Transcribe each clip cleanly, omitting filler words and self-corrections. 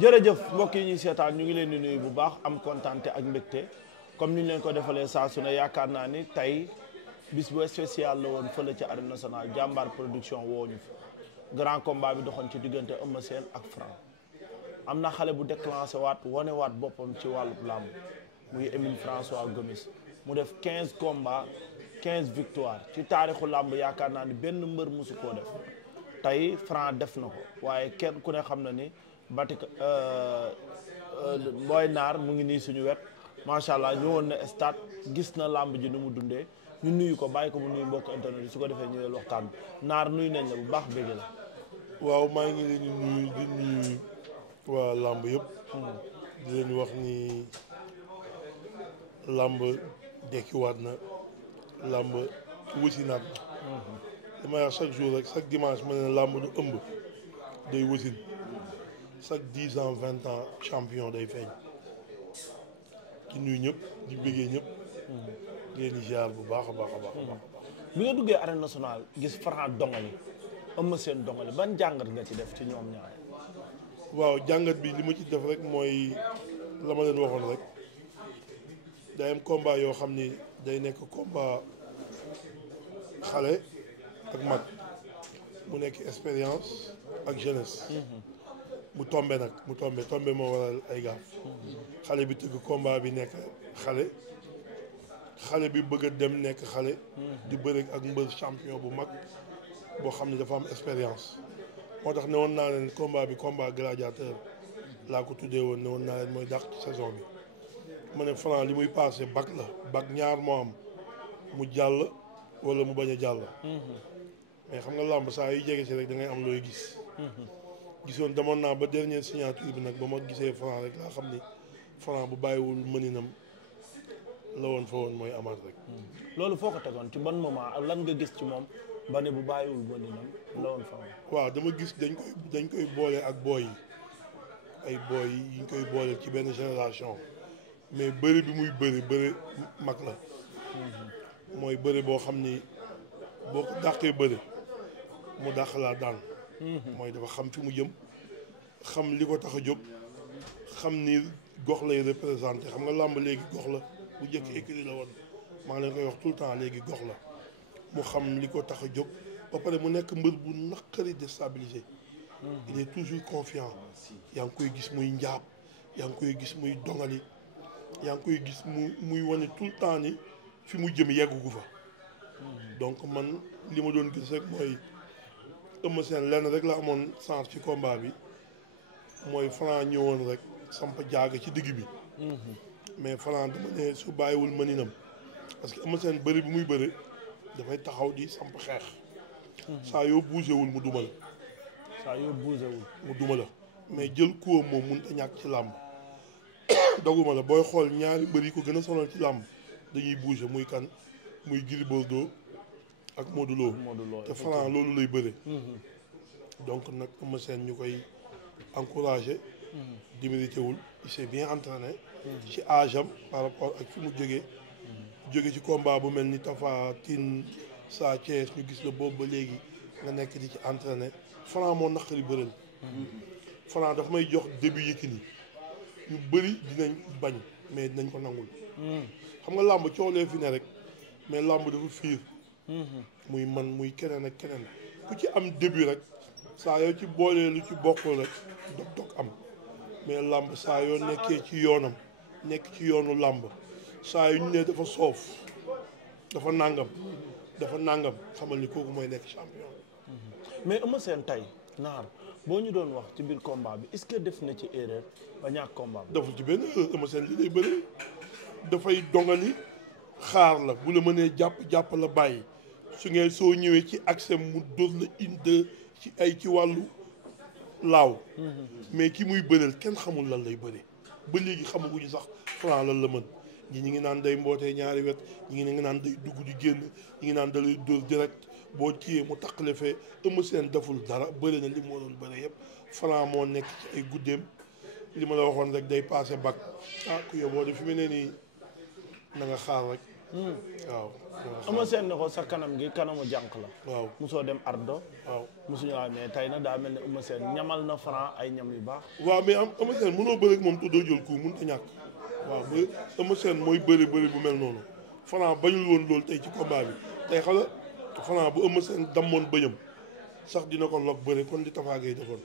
jërëjëf mbokk yi ñuy seetaan ñu ngi leen di nuyu bu baax am kontaante ak mbégte comme ni ñu leen ko defalee saa su ne yaakaar naa ni tey bis bu spécial la woon fële ci arène nationale jàmbaar production woo ñu fi grand combat bi doxoon ci diggante Eumeu Sène ak Franc am na xale bu déclenché waat wane waat boppam ci wàllu làmb muy Émile François Gomis mu def 15 combats 15 victoires ci taarixu làmb yaakaar naa ni benn mbër mosu koo def tey Franc def na ko waaye kenn ku ne xam na ni Batika Boy Naar mu ngi nii suñu wet macha allah ñëwoon na stade gis na làmb ji ni mu dundee ñu nuyu ko bàyyi ko mu nuyu mbokk internet yi su ko defee ñu leen waxtaan bi Naar nuyu nañ la bu baax bëgg la. waaw maa ngi leen di nuyu waa làmb yëpp. di leen wax ni làmb dekkiwaat na làmb wësinaat na. damay wax chaque jour rek chaque dimanche ma ne làmb du ëmb day wësin. chaque 10 ans 20 ans champion day feeñ di nuyu ñëpp di bëggee ñëpp di leen di ziar bu baax a baax a baax. bi nga duggee arène nationale gis Franc dongali Eumeu Sène dongali ban jàngat nga ci def ci ñoom ñaar. waaw jàngat bi li ma ci def rek mooy la ma leen waxoon rek day am combat yoo xam ni day nekk combat xale ak mag mu nekk expérience ak jeunesse. mu tombé nag mu tombé moo waral ay gaaf xale bi tëgg combat bi nekk xale bi bëgg a dem nekk xale di bëre ak mbër champion bu mag boo xam ne dafa am expérience moo tax ne woon naa leen combat bi combat gladiateur laa ko tuddee woon ne woon naa leen mooy dàq ci saison bi ma ne Franc li muy passé bac la bac ñaar moo am mu jàll wala mu bañ a jàll mais xam nga làmb saa yu jege si rek da ngay am looy gis gisoon demoon naa ba dernière signature bi nag ba ma gisee Franc rek laa xam ni Franc bu bàyyiwul mëninam la woon fa woon mooy amaat rek. loolu foo ko tegoon ci ban moment ak lan nga gis ci moom ba ne bu bàyyiwul mëninam la woon fa woon. waaw dama gis dañ koy boole ak booy yi ay booy yi ñu koy boole ci benn génération mais bëri bi muy bëri mag la. mooy bëri boo xam ni boo ko dàqee bëri mu dàq laa daan. mooy dafa xam fi mu jëm xam li ko tax a jóg xam ni gox lay représenté xam nga làmb léegi gox la bu njëkk écurie la woon maa ngi leen koy wax tout le temps léegi gox la mu xam li ko tax a jóg ba pare mu nekk mbër bu naqari déstabilisé. il est toujours confiant yaa ngi koy gis muy njaab yaa ngi koy gis muy dongali yaa ngi koy gis muy wane tout le temps ni fi mu jëm yeggu gu fa donc man li ma doon gis rek mooy Eumeu Sène lenn rek la amoon sens ci combat bi mooy Franc ñëwoon rek samp jaaga ci digg bi mais Franc dama ne su bàyyiwul mëninam parce que Eumeu Sène bëri bi muy bëri dafay taxaw di samp xeex saa yoo bougéwul mu duma la mais jël kuwam moom mënut a ñàkk ci làmb doguma la booy xool ñaari mbër yi ko gën a sonal ci làmb dañuy bougé muy kan muy Gris Bordeaux ak Modou Lo te Franc loolu lay bëre donc nag Eumeu Sène ñu koy encouragé démérité wul il s'est bien entraîné ci âge am par rapport ak fi mu jóge ci combat bu mel ni Tapha Tine Sa Thiès ñu gis la boobu ba léegi nga nekk di ci entraîné Franc moo naqari bëreel Franc dafa may jox début Yékini ñu bëri dinañ bañ mais dinañ ko nangul xam nga làmb coolee fi ne rek mais làmb dafa fiir muy man muy keneen ak keneen ku ci am début rek saa yoo ci boolee lu ci bokkul rek dog am mais làmb saa yoo nekkee ci yoonam nekk ci yoonu làmb saa yu ñu ne dafa soof dafa nàngam xamal ni kooku mooy nekk champion. mais Eumeu Sène tey Naar boo ñu doon wax ci biir combat bi est-ce que def na ci erreur ba ñàkk combat bi. deful ci benn erreur Eumeu Sène li lay bëri dafay dongali xaar la bu la mënee jàpp la bàyyi su ngeen soo ñëwee ci accès mu dóor la inde ci wàllu laaw mais ki muy bëreel kenn xamul lan lay bëri ba léegi xamaguñu sax Franc lan la mën ñi ngi naan day mbootee ñaari wet ñi ngi naan day dugg di génn ñi ngi naan da lay dóor direct boo kiyee mu taqale fee Eumeu Sène deful dara bëri na li moo doon bëri yëpp Franc moo nekk ci ay guddeem li ma la waxoon rek day passé bac ku yow boo def fi mu ne nii na nga xaar rek waaw. Eumeu Sène ne ko sa kanam gi kanamu jànq la. waaw musoo dem ardo. waaw musuñu laa mais tey nag daa mel ne Eumeu Sène ñamal na Franc ay ñam yu baax. waaw mais Eumeu Sène mënoo bëri ak moom te doo jël coup mënut a ñàkk. waaw ba Eumeu Sène mooy bëri bu mel noonu. Franc bañul woon loolu tey ci combat bi tey xala Franc bu Eumeu Sène dammoon bëñam sax dina ko log bëri kon di Tapha Gueye defoon.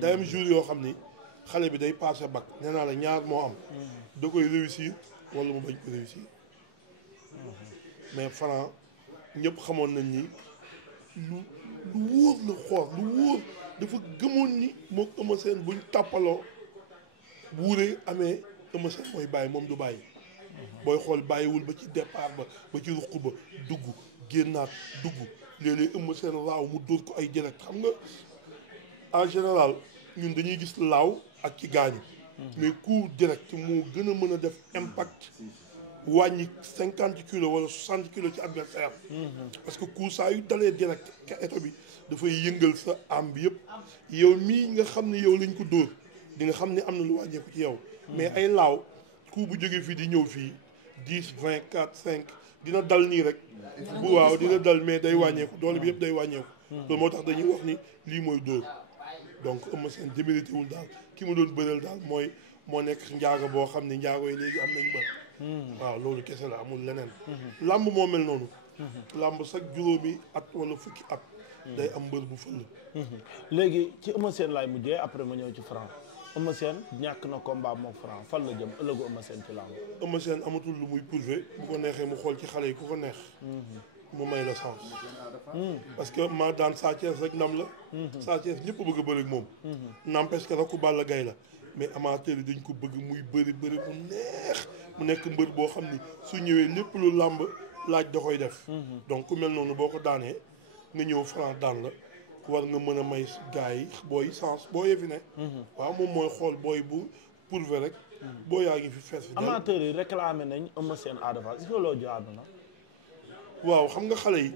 day am jour yoo xam ni xale bi day passé bac nee naa la ñaar moo am. da koy réussir wala mu bañ ko réussir. mais Franc ñëpp xamoon nañ ni lu wóor la xool lu wóor dafa gëmoon ni moom Eumeu Sène buñ tàppaloo bu wuree amee Eumeu Sène mooy bàyyi moom du bàyyi. booy xool bàyyiwul ba ci départ ba ci ruq ba dugg génnaat dugg léeg-léeg Eumeu Sène laaw mu dóor ko ay direct xam nga en général ñun dañuy gis laaw ak ci gaañu. mais coup direct moo gën a mën a def impact wàññi 50 kilos wala 60 kilos ci adversaire. parce que coup saa yu dalee direct ka eto bi dafay yëngal sa am bi yëpp yow mii nga xam ne yow lañ ko dóor di nga xam ne am na lu wàññeeku ci yow. mais ay laaw coup bu jógee fii di ñëw fii 10 20 4 5 dina dal nii rek. bu waaw dina dal mais day wàññeeku doole bi yëpp day wàññeeku. loolu moo tax dañuy wax ni lii mooy dóor. donc Eumeu Sène démérité wul daal ki mu doon bëreel daal moo nekk njaago boo xam ne njaago yi léegi am nañ bër. waaw loolu kese la amul leneen. làmb moo mel noonu. làmb sax juróomi at wala fukki at. day am mbër bu fël. léegi ci Eumeu Sène laay mujjee après ma ñëw ci Franc Eumeu Sène ñàkk na combat mook Franc fan la jëm ëllëgu Eumeu Sène ci làmb. Eumeu Sène amatul lu muy prouver bu ko neexee mu xool ci xale yi ku ko neex. mu may la sens. parce que maa daan Sa Thiès rek ndam la. Sa Thiès ñëpp bëgg a bëri ak moom. n'empêche que rakku Balla Gaye la mais amateur yi dañ ko bëgg muy bëri bu neex mu nekk mbër boo xam ni su ñëwee lépp lu làmb laaj da koy def. donc ku mel noonu boo ko daanee nga ñëw Franc daan la war nga mën a may gars yi booy sens boo yee fi ne. waaw moom mooy xool booy bu prouver rek. boo yaa ngi fi fees fi. amateur yi réclamé nañ Eumeu Sène Ada Fass est-ce que loolu jaadu na. waaw xam nga xale yi.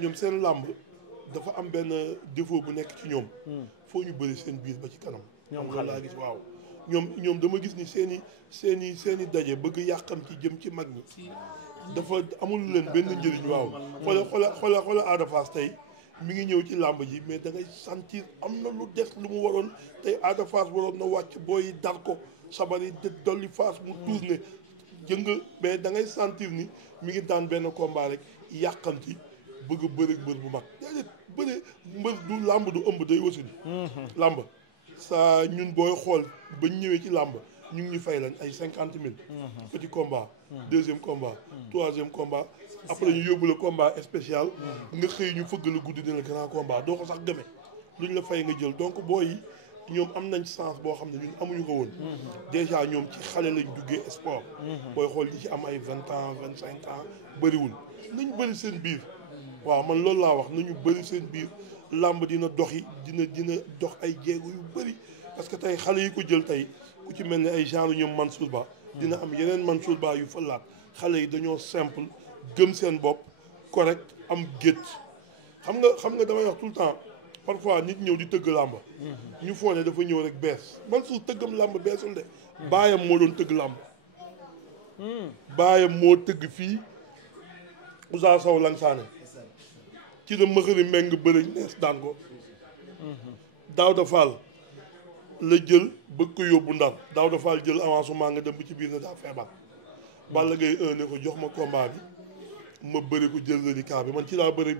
ñoom seen làmb dafa am benn défaut bu nekk ci ñoom. foo ñu bëri seen biir ba ci kanam. ñoom xale laa gis waaw. ñoom dama gis ni seen i daje bëgg yàqam ci jëm ci mag ñi. dafa amul leen benn njëriñ waaw. xoola Ada Fass tey mi ngi ñëw ci làmb ji mais da ngay sentir am na lu des lu mu waroon tey Ada Fass waroon na wàcc booy dar ko sabar yi dolli Fass mu tourné jënga mais da ngay sentir ni mi ngi daan benn combat rek yàqanti bëgg a bëri mbër bu mag déedéet bëri mbër du làmb du ëmb day wasin làmb sa ñun booy xool bañ ñëwee ci làmb ñu ngi ñu fay lan ay 50 000 petit combat deuxième combat troisième combat après ñu yóbbu la combat spécial nga xëy ñu fëgg la guddi dina la grand combat doo ko sax gëme luñ la fay nga jël donc booy yi ñoom am nañ sens boo xam ne ñun amuñu ko woon déjà ñoom ci xale lañ duggee sport booy xool di ci am ay 20 ans 25 ans bëriwul nañ bëri seen biir waaw man loolu laa wax nañu bëri seen biir làmb dina doxi dina dox ay jéego yu bëri parce que tey xale yi ko jël tey ku ci mel ni ay genre ñoom Mansour Ba dina am yeneen Mansour Ba yu fëlaat xale yi dañoo simple gëm seen bopp correct am gétt xam nga damay wax tout le temps parfois nit ñëw di tëgg làmb ñu foo ne dafa ñëw rek bees Mansour tëggam làmb beesul de baayam moo doon tëgg làmb baayam moo tëgg fii Ousa Sow Langsane ci la mëxëri meng bëri nees daan ko Daouda Fall la jël bëgg ko yóbbu Ndar Daouda Fall jël avancement nga dem ba ci biir na daa feebar Balla Gaye 1 ne ko jox ma combat bi ma bëri ko jël reliquat bi man ci laa bëri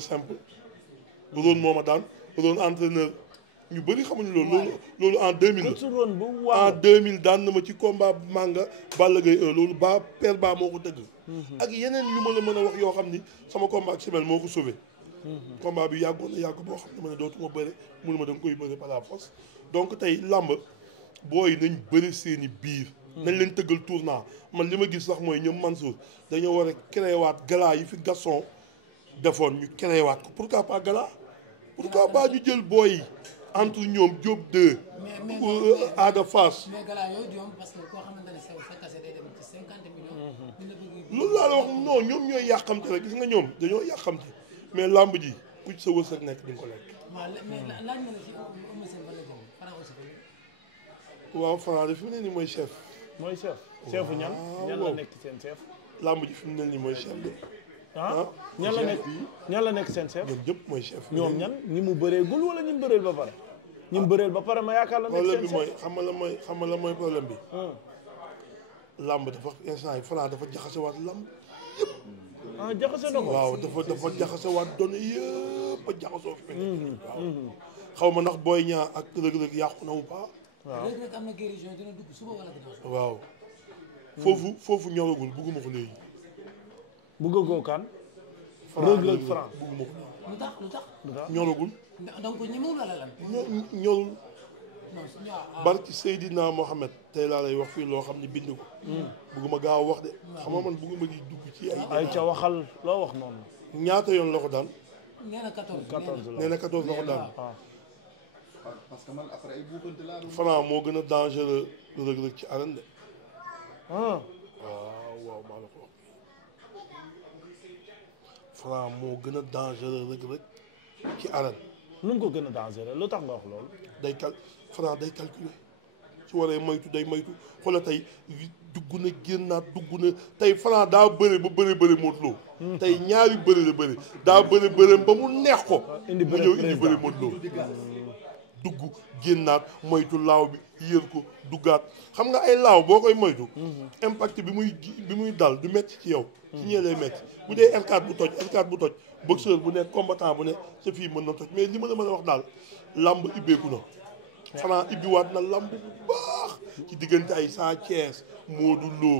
simple roon moo ma daan roon entraîneur ñu bëri xamuñu loolu en 2000 la en 2000 daan na ma ci combat manga Balla Gaye 1 loolu ba père ba moo ko tëgg ak yeneen yu ma la mën a wax yoo xam ni sama combat ak Simel moo ko sauvé combat bi yàggoon na yàgg boo xam ne ma ne dootuma bëri mënu ma da nga koy bëri par la force donc tey làmb booy nañ bëri seeni biir nañ leen tëggal tournant man li ma gis sax mooy ñoom Mansour dañoo war a créé waat gala yi fi Gaston defoon ñu créé waat ko pourquoi pas gala pourquoi pas ñu jël booy yi entre ñoom Diop 2 Ada Fass mais gala yooyu Diop parce que koo xamante ne sa kase day dem ci 50 millions loolu laa la wax non ñoom ñooy yàqamte rek gis nga ñoom dañoo yàqamte mais làmb ji ku ci sa wërsëg nekk di nga ko lekk waaw mais laaj ma ne ci Eumeu Sène ba la jëm Franc aussi waaw Franc de fi mu ne nii mooy chef mooy chef chefu ñan la nekk seen chef làmb ji fi mu ne nii mooy chef de. ñan la nekk seen chef. ñoom ñëpp mooy chef. ñoom ñan ñi mu bëree gul wala ñi mu bëreel ba pare. ñi mu bëreel ba pare ma yaakaar la nekk seen chef. problème bi mooy xam nga la mooy problème bi. làmb dafa instant yi Franc dafa jaxasewaat làmb yëpp. jaxase na ko. waaw dafa jaxasewaat données yëpp a jaxasoo fi mu ne. waaw xaw ma ndax Boy Niang ak Reug Reug yàqu na ou pas. waaw Reug Reug am na guérison dina dugg suba wala ginnaaw. waaw. foofu ñoragul bugguma ko léegi. buggagoo kan. Reug Reug Franc bugguma ko. lu tax. ñoragul. donc ñemewul wala lan. ñorul. non barki Seydina Mohamed tey laa lay wax fii loo xam ne bind ko. bugguma gaaw wax de. xam nga man bugguma di dugg ci ay ca waxal loo wax noonu. ñaata yoon la ko daan. nee na 14 nee na 14 la ko daan. parce que man après ay buubante laa doon. Franc moo gën a dangereux Reug Reug ci arène de. ah. waaw maa la ko wax. Franc moo gën a dangereux Reug Reug ci arène. nu mu ko gën a dangereux lu tax nga wax loolu. Franc day calculer su waree moytu day moytu xoolal tey dugg na génnaat dugg na tey Franc daa bëre ba bëre Modou Lo. tey ñaari bëre la bëre daa bëre ba mu neex ko. indi mu ñëw indi bëre Modou Lo. dugg génnaat moytu laaw bi yër ko duggaat xam nga ay laaw boo koy moytu. impact bi muy dal du metti ci yow. ci ñee lay metti bu dee R4 bu toj boxeur bu nekk combattant bu nekk sa fii mën na toj mais li ma la mën a wax daal làmb ibbeeku na. Franc ibbiwaat na lamb bu baax ci diggante ay Sa Thiès Modou Lo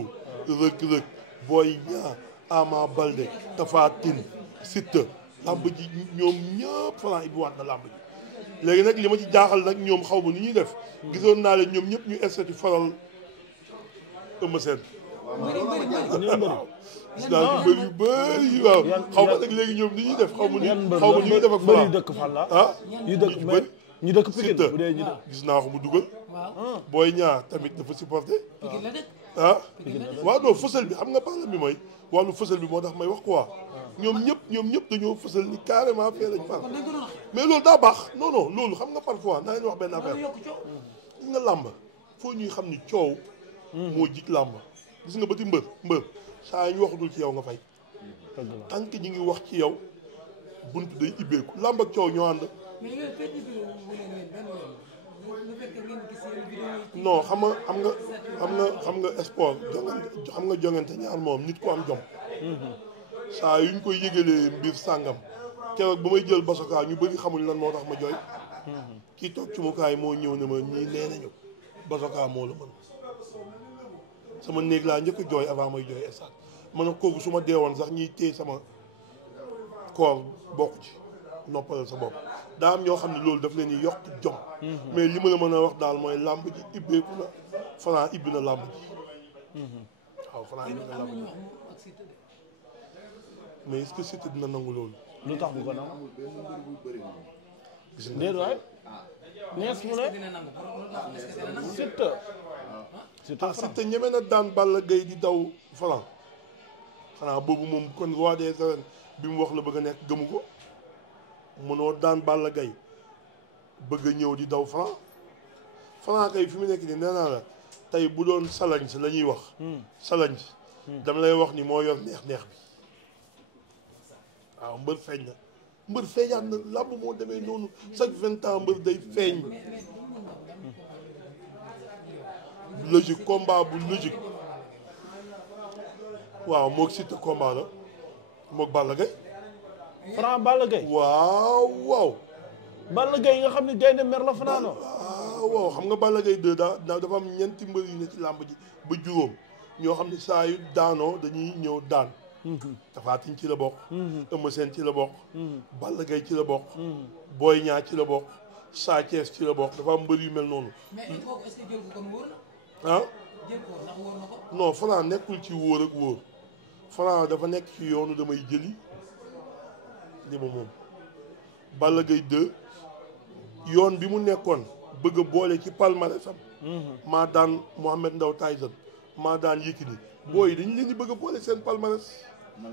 Reug Reug Boy Niang Ama Baldé Tapha Tine Siteu lamb ji ñoom ñëpp Franc ibbiwaat na lamb ji léegi nag li ma ci jaaxal nag ñoom xaw ma ni ñuy def gisoon naa leen ñoom ñëpp ñu estati faral Eumeu Sène gis naa ci mbër yu bëri waaw xaw ma nag léegi ñoom ni ñuy def xaw ma ni ñuy def ak Franc yu dëkk fan la yu dëkk bëri ñu dëkk Pikine bu dee ñu dëkk gis naa ko mu dugal. waaw Boy Niang tamit dafa supporté. Pikine la dëkk. waaw non fësal bi xam nga problème bi mooy wàllu fësal bi moo tax may wax quoi. ñoom ñëpp dañoo fësal ni carrément fee lañ far. mais loolu daa baax non loolu xam nga parfois naa leen wax benn affaire. gis nga làmb foo ñuy xam ni coow. moo jig làmb gis nga bëti mbër saa ñu waxutul ci yow nga fay. tant que ñi ngi wax ci yow buntu day ibbeeku làmb ak coow ñoo ànd. non xam nga sport xam nga jongante ñaar moom nit ku am jom. saa yu ñu koy yëgalee mbir sàngam keroog ba may jël basoka ñu bëri xamuñ lan moo tax ma jooy. kii toog ci mukaay moo ñëw ne ma ñii nee nañu basoka moo la mën sama néeg laa njëkk a jooy avant may jooy estat ma ne kooku su ma deewoon sax ñiy téye sama koor bokk ci noppalal sa bopp daa am ñoo xam ne loolu daf leen di yokk jom. mais li ma la mën a wax daal mooy làmb ji ibbeeku na Franc ibbi na làmb ji. waaw Franc ibbi na làmb ji mais est-ce que Siteu dina nangu loolu. lu tax bu ko nangu. amul benn mbër bu bëri moom. gis nga déet waay. nees mu ne. Siteu ñeme na daan Balla Gaye di daw Franc xanaa boobu moom kon roi des arènes bi mu wax la bëgg a nekk gëmu ko. mënoo daan Balla Gaye bëgg a ñëw di daw Franc kay fi mu nekk nii nee naa la tey bu doon salañ si la ñuy wax. salañ si. dama lay wax ni moo yor neex bi waaw mbër feeñ na mbër feeñaat na làmb moo demee noonu chaque 20 ans mbër day feeñ. logique combat bu logique waaw moog Siteu combat la moog Balla Gaye. Franc Balla Gaye. waaw. Balla Gaye nga xam ne gaynde mer la fanaanoo. waaw xam nga Balla Gaye 2 dafa am ñeenti mbër yu ne ci làmb ji ba juróom ñoo xam ne saa yu daanoo dañuy ñëw daan. Tapha Tine ci la bokk. Eumeu Sène ci la bokk. Balla Gaye ci la bokk. Boy Niang ci la bokk. Sa Thiès ci la bokk dafa am mbër yu mel noonu. mais kooku est-ce que jël ko kon wóor na. jël ko ndax wóor na ko. non Franc nekkul ci wóor ak wóor Franc dafa nekk ci yoonu damay jëli li ma moom. Balla Gaye 2 yoon bi mu nekkoon bëgg a boole ci palmarèsam. maa daan Mohamed Ndao Tyson maa daan Yékini booy dañu leen di bëgg a boole seen palmarès.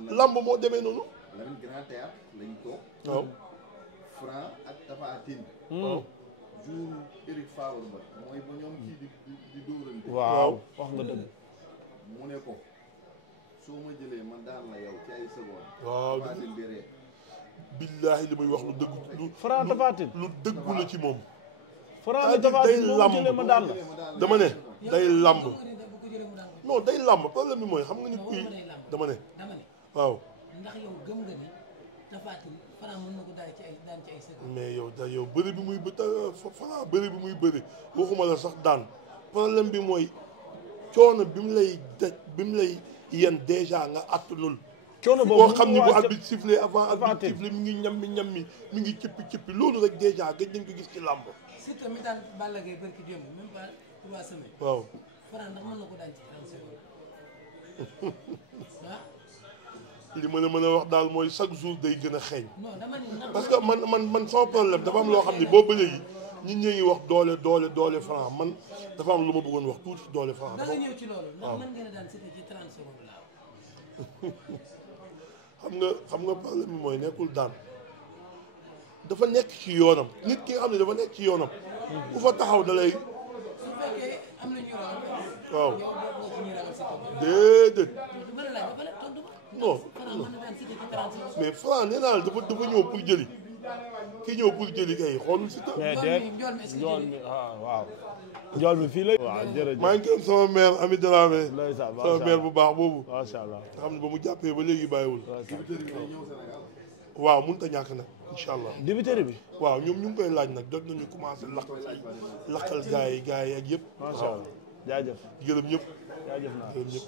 lamb moo demee noonu. Lamine Grand Théâtre lañ toog. waaw. Franc ak Tapha Tine. waaw. jour Eric Favre ba mooy ba ñoom kii di dóorante. waaw wax nga dëgg. mu ne ko soo ma jëlee man daan la yow ci ay secondes. waaw billaahi li muy wax lu dëgg Franc Tapha Tine lu dëggu la ci moom. Franc ne Tapha Tine moo jëlee ma daan la. dama ne day làmb non day làmb problème bi mooy xam nga nit kuy dama ne waaw. ndax yow gëm nga ni Tapha Tine Franc mën na ko daan ci ay secondes. mais yow bëri bi muy Franc bëri bi muy bëri waxuma la sax daan problème bi mooy coono bi mu lay daj bi mu lay yen déjà nga attanul. coono boobu boo xam ni bu arbitre sifflé avant arbitre sifflé mi ngi ñammi mi ngi cëppi loolu rek déjà gëj nañ ko gis ci làmb. surtout mi daan Balla Gaye barki démb même pas 3 semaines. waaw Franc ndax mën na ko daan ci 30 secondes ah. li ma la mën a wax daal mooy chaque jour day gën a xeeñ. non dama ni parce que man sama problème dafa am loo xam ni boobu ba léegi nit ñi ngi wax doole Franc man dafa am lu ma bëggoon wax tuuti doole Franc. da nga ñëw ci loolu. ndax mën ngeen a daan Siteu ci 30 secondes laa. xam nga problème bi mooy nekkul daan dafa nekk ci yoonam nit ki nga xam ne dafa nekk ci yoonam. ku fa taxaw da lay. su fekkee am na ñu ragal. waaw yow boo ci ñu ragal Siteu. déedéet. ma ne la dafa la tontu ma. non Franc mën na daan Siteu ci 30 secondes. mais Franc nee naa la dafa ñëw pour jëli ki ñëw pour jëli kay xoolul Siteu. mais déet njool mi waaw. njool mi fii la. waaw jërëjëf maa ngi gërëm sama mère Ami Dramé. ndeysaan sama mère bu baax boobu. macha allah nga xam ne ba mu jàppee ba léegi bàyyiwul. waaw mënut a ñàkk nag incha allah. dibiteri bi. waaw ñoom ñu ngi koy laaj nag jot nañu commencé lakkal gars yi ak yëpp. macha allah jaajëf gërëm ñëpp jaajëf naa gërëm ñëpp.